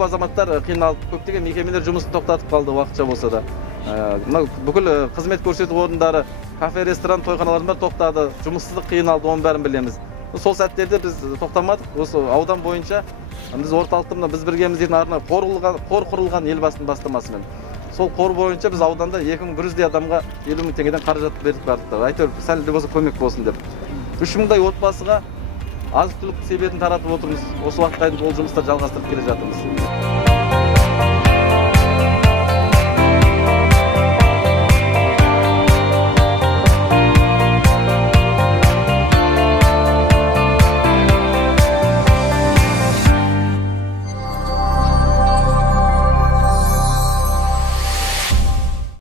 көп азаматтар кыйналып, көптөгөн мекемелер жумушту токтотуп калды убакытча болсо да. Мына бүкүл кызмет көрсөтүү ордундары, кафе, ресторан, тойканалардын баары токтады, жумушсуздук кыйналды, онун баарын билебиз. Сол сәттерде биз токтомадык. Осы аудан боюнча биз орталыкта мына биз биргемиз деген арна кор курулган элбасынын бастамасы менен. Сол кор боюнча биз ауданда 2100 адамга 50 000 теңгеден каражат берип бардык. Айтор сәл болсо көмөк болсун деп. 3000 мыңдай отбасыга азык-түлүк себетин таратып отурмуз. Осы убакытка чейин бул жумуштарды жалгастырып келе жатырмыз.